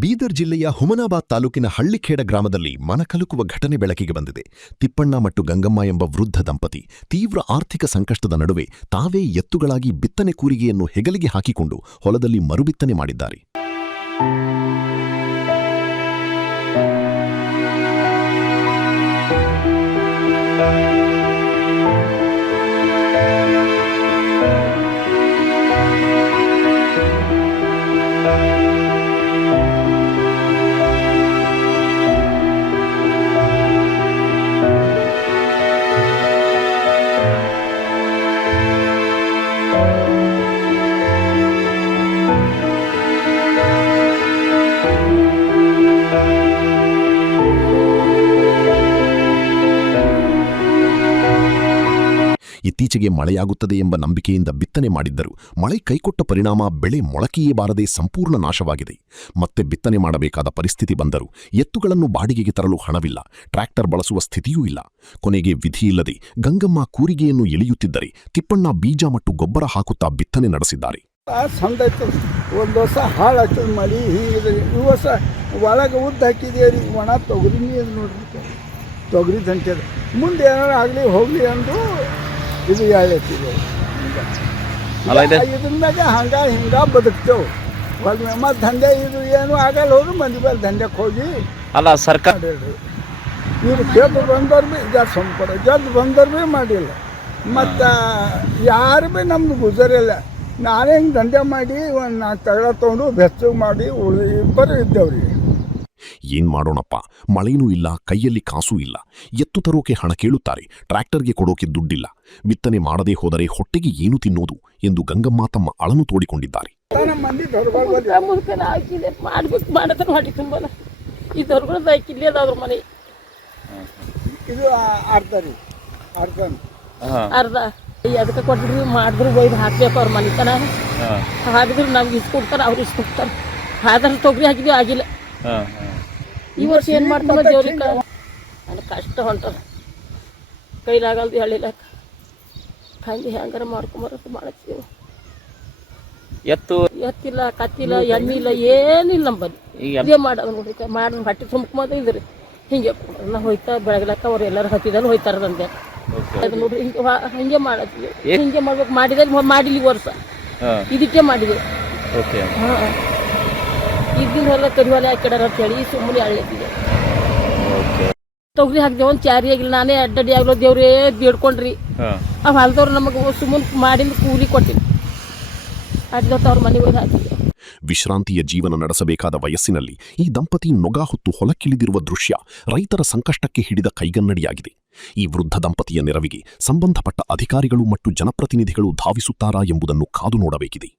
ಬೀದರ್ ಜಿಲ್ಲೆಯ ಹುಮನಾಬಾದ್ ತಾಲೂಕಿನ ಹಳ್ಳಿಖೇಡ ಗ್ರಾಮದಲ್ಲಿ ಮನಕಲುಕುವ ಘಟನೆ ಬೆಳಕಿಗೆ ಬಂದಿದೆ. ತಿಪ್ಪಣ್ಣ ಮತ್ತು ಗಂಗಮ್ಮ ಎಂಬ ವೃದ್ಧ ದಂಪತಿ ತೀವ್ರ ಆರ್ಥಿಕ ಸಂಕಷ್ಟದ ನಡುವೆ ತಾವೇ ಎತ್ತುಗಳಾಗಿ ಬಿತ್ತನೆ ಕೂರಿಗೆಯನ್ನು ಹೆಗಲಿಗೆ ಹಾಕಿಕೊಂಡು ಹೊಲದಲ್ಲಿ ಮರುಬಿತ್ತನೆ ಮಾಡಿದ್ದಾರೆ. ಇತ್ತೀಚೆಗೆ ಮಳೆಯಾಗುತ್ತದೆ ಎಂಬ ನಂಬಿಕೆಯಿಂದ ಬಿತ್ತನೆ ಮಾಡಿದ್ದರು. ಮಳೆ ಕೈಕೊಟ್ಟ ಪರಿಣಾಮ ಬೆಳೆ ಮೊಳಕೆಯೇ ಬಾರದೆ ಸಂಪೂರ್ಣ ನಾಶವಾಗಿದೆ. ಮತ್ತೆ ಬಿತ್ತನೆ ಮಾಡಬೇಕಾದ ಪರಿಸ್ಥಿತಿ ಬಂದರೂ ಎತ್ತುಗಳನ್ನು ಬಾಡಿಗೆಗೆ ತರಲು ಹಣವಿಲ್ಲ, ಟ್ರ್ಯಾಕ್ಟರ್ ಬಳಸುವ ಸ್ಥಿತಿಯೂ ಇಲ್ಲ. ಕೊನೆಗೆ ವಿಧಿಯಿಲ್ಲದೆ ಗಂಗಮ್ಮ ಕೂರಿಗೆಯನ್ನು ಎಳೆಯುತ್ತಿದ್ದರೆ ತಿಪ್ಪಣ್ಣ ಬೀಜ ಮತ್ತು ಗೊಬ್ಬರ ಹಾಕುತ್ತಾ ಬಿತ್ತನೆ ನಡೆಸಿದ್ದಾರೆ. ಒಂದು ವರ್ಷ ಹಾಳು ಹಚ್ಚದ ಮಳೆ ಹೀಗಿದೆ. ಈ ವರ್ಷ ಒಳಗೆ ಉದ್ದು ಹಾಕಿದೇರಿ, ಒಣ ತೊಗರಿ ನೋಡ್ರಿ, ತೊಗರಿ ದಂಟದ ಮುಂದೆ ಏನಾರು ಆಗಲಿ ಹೋಗಲಿ ಅಂದು ಇದು ಹೇಳತ್ತಿದೆ. ಇದನ್ನಾಗ ಹಿಂಗ ಬದುಕ್ತೇವೆ. ಮತ್ತು ದಂಧೆ ಇದು ಏನು ಆಗಲ್ಲ ಹೋದ್ರು ಮಂದಿ ಮೇಲೆ ದಂಧೆಗೆ ಹೋಗಿ ಅಲ್ಲ ಸರ್ಕಾರ ಹೇಳ್ರಿ. ಇವ್ರು ಗೆದ್ದು ಬಂದವ್ರು ಭೀ ಜಾಸ್ತಿ ಸಂಪಡ ಗೆದ್ದು ಬಂದವ್ರು ಭೀ ಮಾಡಿಲ್ಲ. ಮತ್ತು ಯಾರು ಭೀ ನಮ್ದು ಗುಜರಿಲ್ಲ. ನಾನೇ ಹಿಂಗೆ ದಂಧೆ ಮಾಡಿ ಒಂದು 4 ತಗಡ ತೊಗೊಂಡು ಬೆಚ್ಚಗೆ ಮಾಡಿ ಇಬ್ಬರು ಇದ್ದೇವ್ರಿ. ಏನ್ ಮಾಡೋಣಪ್ಪ, ಮಳೆನೂ ಇಲ್ಲ, ಕೈಯಲ್ಲಿ ಕಾಸೂ ಇಲ್ಲ. ಎತ್ತು ತರೋಕೆ ಹಣ ಕೇಳುತ್ತಾರೆ, ಟ್ರ್ಯಾಕ್ಟರ್ಗೆ ಕೊಡೋಕೆ ದುಡ್ಡಿಲ್ಲ. ಬಿತ್ತನೆ ಮಾಡದೇ ಹೋದರೆ ಹೊಟ್ಟೆಗೆ ಏನು ತಿನ್ನೋದು ಎಂದು ಗಂಗಮ್ಮ ತಮ್ಮ ಅಳನು ತೋಡಿಕೊಂಡಿದ್ದಾರೆ. ಅರ್ಧ ಅದಕ್ಕೆ ಕೊಟ್ಟಿದ್ರು ಮಾಡಿದ್ರು ಒಯ್ದು ಹಾಕ್ಬೇಕು ಅವ್ರ ಮನೆ ತನ ಹಾಕಿದ್ರು ನಮ್ಗೆ ಇಸ್ಕೊಡ್ತಾರೆ, ಅವ್ರು ಇಸ್ಕೊಡ್ತಾರೆ. ಆದ್ರೆ ತೊಗರಿ ಹಾಕಿದ್ವಿ ಆಗಿಲ್ಲ. ಈ ವರ್ಷ ಏನು ಮಾಡ್ತಾರ ದೇವ್ರಿಗೆ ನನಗೆ ಕಷ್ಟ ಹೊಂಟದ, ಕೈಲಾಗಲ್ದು ಹೇಳಿಲ್ಲಕ್ಕ. ಹಂಗೆ ಹೆಂಗಾರ ಮಾಡ್ಕೊಂಬರತ್ತೆ ಮಾಡತ್ತೀವಿ. ಎತ್ತಿಲ್ಲ, ಕತ್ತಿಲ್ಲ, ಎಣ್ಣೆ ಇಲ್ಲ, ಏನಿಲ್ಲ ನಮ್ಮಲ್ಲಿ. ಇದೇ ಮಾಡೋದು ನೋಡ್ರಿ, ಮಾಡಿ ಹೊಟ್ಟೆ ತುಂಬ್ಕೊಂಬಂದು ಇದ್ರಿ ಹಿಂಗೆ ನಾವು ಹೋಯ್ತಾ ಬೆಳಗ್ಲಕ್ಕ ಅವ್ರು ಎಲ್ಲರೂ ಹತ್ತಿದಲ್ಲಿ ಹೋಯ್ತಾರ ನಂಗೆ. ಅದು ನೋಡ್ರಿ ಹಿಂಗೆ ಮಾಡತ್ತೀವಿ. ಹಿಂಗೆ ಮಾಡ್ಬೇಕು. ಮಾಡಿದಲ್ಲಿ ಮಾಡಿಲ್ಲ ಈ ವರ್ಷ, ಇದಕ್ಕೆ ಮಾಡಿದೆ. ಹಾಂ, ಈಗಿನ ಹೊಲ ಕಡಿವಾಲೆ ಹಾಕಿಡಾರ ಅಂತ ಹೇಳಿ ಸುಮ್ಮನೆ ಅಳ್ಳಿದ್ದೆ. ತೊಗರಿ ಹಾಕಿದೆ, ಒಂದು ಚಾರಿ ಆಗಿಲ್ಲ. ನಾನೇ ಅಡ್ಡಡಿ ಆಗ್ಲೋ ದೇವ್ರೇ ಬೇಡ್ಕೊಂಡ್ರಿ. ಅವು ಹೊಲ್ದವ್ರು ನಮಗೆ ಸುಮ್ಮನೆ ಮಾಡಿಂದ ಕೂಲಿ ಕೊಟ್ಟಿನಿ. ಅಡ್ಡೊತ್ತು ಅವ್ರ ಮನೆಗೆ ಹೋಗಿ ಹಾಕಿದೆ. ವಿಶ್ರಾಂತಿಯ ಜೀವನ ನಡೆಸಬೇಕಾದ ವಯಸ್ಸಿನಲ್ಲಿ ಈ ದಂಪತಿ ನೊಗ ಹೊತ್ತು ಹೊಲಕ್ಕಿಳಿದಿರುವ ದೃಶ್ಯ ರೈತರ ಸಂಕಷ್ಟಕ್ಕೆ ಹಿಡಿದ ಕೈಗನ್ನಡಿಯಾಗಿದೆ. ಈ ವೃದ್ಧ ದಂಪತಿಯ ನೆರವಿಗೆ ಸಂಬಂಧಪಟ್ಟ ಅಧಿಕಾರಿಗಳು ಮತ್ತು ಜನಪ್ರತಿನಿಧಿಗಳು ಧಾವಿಸುತ್ತಾರಾ ಎಂಬುದನ್ನು ಕಾದು ನೋಡಬೇಕಿದೆ.